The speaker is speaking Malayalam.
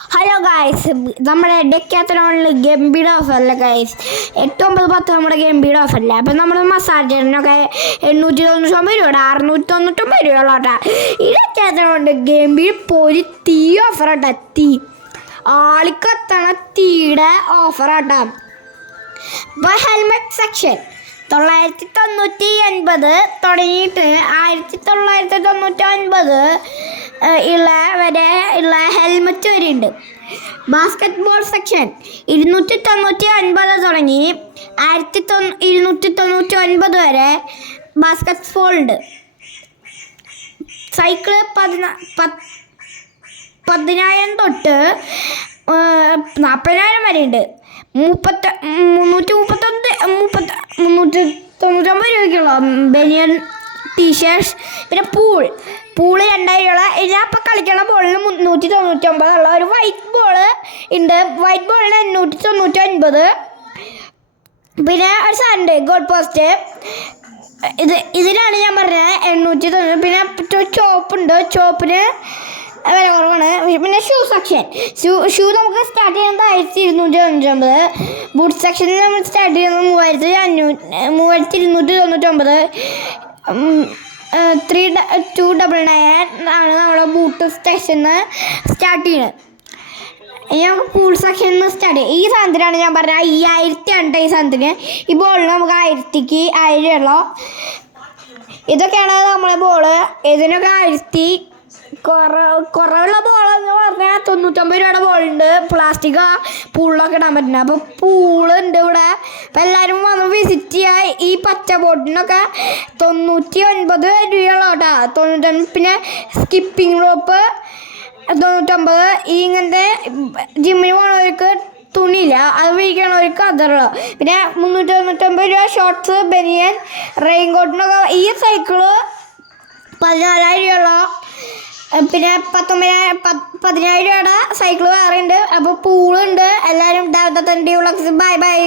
ഹലോ ഗായ്സ്, നമ്മുടെ ഡെക്കാത്തലോണിൽ ഗംഭീര ഓഫറല്ലേ ഗായ്സ്. 8-9-10 നമ്മുടെ ഗംഭീര ഓഫറല്ലേ. അപ്പം നമ്മൾ മസാജിനൊക്കെ 899 രൂപ, 699 രൂപ കേട്ടോ. ഈ ഡെക്കാത്തലോണ്ട് ഗംഭീര പൊരി തീ ഓഫറാട്ടോ. തീ ആളിക്കത്തണ തീയുടെ ഓഫറാട്ടോ. ഇപ്പോൾ ഹെൽമെറ്റ് സെക്ഷൻ 990 തുടങ്ങിയിട്ട് 1999 വരെ ഉള്ള ഹെൽമെറ്റ് വരെ ഉണ്ട്. ബാസ്കറ്റ് ബോൾ സെക്ഷൻ 299 തുടങ്ങി 1299 വരെ ബാസ്കറ്റ് ബോൾ ഉണ്ട്. സൈക്കിള് 10,000 തൊട്ട് 40,000 വരെ ഉണ്ട്. 399 രൂപയ്ക്കുള്ള ബനിയൻ ടീഷർട്ട്സ്. പിന്നെ പൂള് 2000 രൂപ. ഇതിനപ്പം കളിക്കുന്ന ബോളിന് 399 ഉള്ള ഒരു വൈറ്റ് ബോള് ഉണ്ട്. വൈറ്റ് ബോളിന് 899. പിന്നെ ഒരു സാധനമുണ്ട് ഗോൾഡ് പോസ്റ്റ്. ഇതിനാണ് ഞാൻ പറഞ്ഞത് 890. പിന്നെ ചോപ്പുണ്ട്. ചോപ്പിന് വില കുറവാണ്. പിന്നെ ഷൂ സെക്ഷൻ ഷൂ നമുക്ക് സ്റ്റാർട്ട് ചെയ്യുന്നത് 1299. ബൂട്ട് സെക്ഷനിൽ നമ്മൾ സ്റ്റാർട്ട് ചെയ്യുന്നത് 3299. 299 ആണ് നമ്മുടെ ബൂട്ട് സെക്ഷനിൽ സ്റ്റാർട്ട് ചെയ്യുന്നത്. ഇനി നമുക്ക് പൂൾ സെക്ഷനിൽ നിന്ന് സ്റ്റാർട്ട് ചെയ്യും. ഈ സാധനത്തിനാണ് ഞാൻ പറഞ്ഞത് 5000 ആണ് ഈ സാധനത്തിന്. ഈ ബോളിന് നമുക്ക് 1000 ഉള്ളൂ. ഇതൊക്കെയാണ് നമ്മളെ ബോള്. ഇതിനൊക്കെ 1000 കുറവുള്ള ബോളെന്ന് പറഞ്ഞാൽ 99 രൂപയുടെ ബോളുണ്ട്. പ്ലാസ്റ്റിക് പൂളിലൊക്കെ ഇടാൻ പറ്റുന്നത്. അപ്പോൾ പൂളുണ്ട് ഇവിടെ. അപ്പോൾ എല്ലാവരും വന്ന് വിസിറ്റ് ചെയ്യുക. ഈ പച്ച ബോട്ടിനൊക്കെ 99 രൂപയുള്ള കേട്ടോ. 99. പിന്നെ സ്കിപ്പിംഗ് റോപ്പ് 99. ഈ ഇങ്ങനത്തെ ജിമ്മിന് പോകുന്നവർക്ക് തുണിയില്ല, അത് വിരിക്കണവർക്ക് അതുള്ളൂ. പിന്നെ 399 രൂപ ഷോർട്ട്സ്, ബനിയൻ, റെയിൻകോട്ടിനൊക്കെ. ഈ സൈക്കിള് 14,000 രൂപയുള്ള. പിന്നെ 10,000 രൂപയുടെ സൈക്കിൾ വേറെ ഉണ്ട്. അപ്പോൾ പൂളുണ്ട്. എല്ലാവരും ബൈ ബൈ.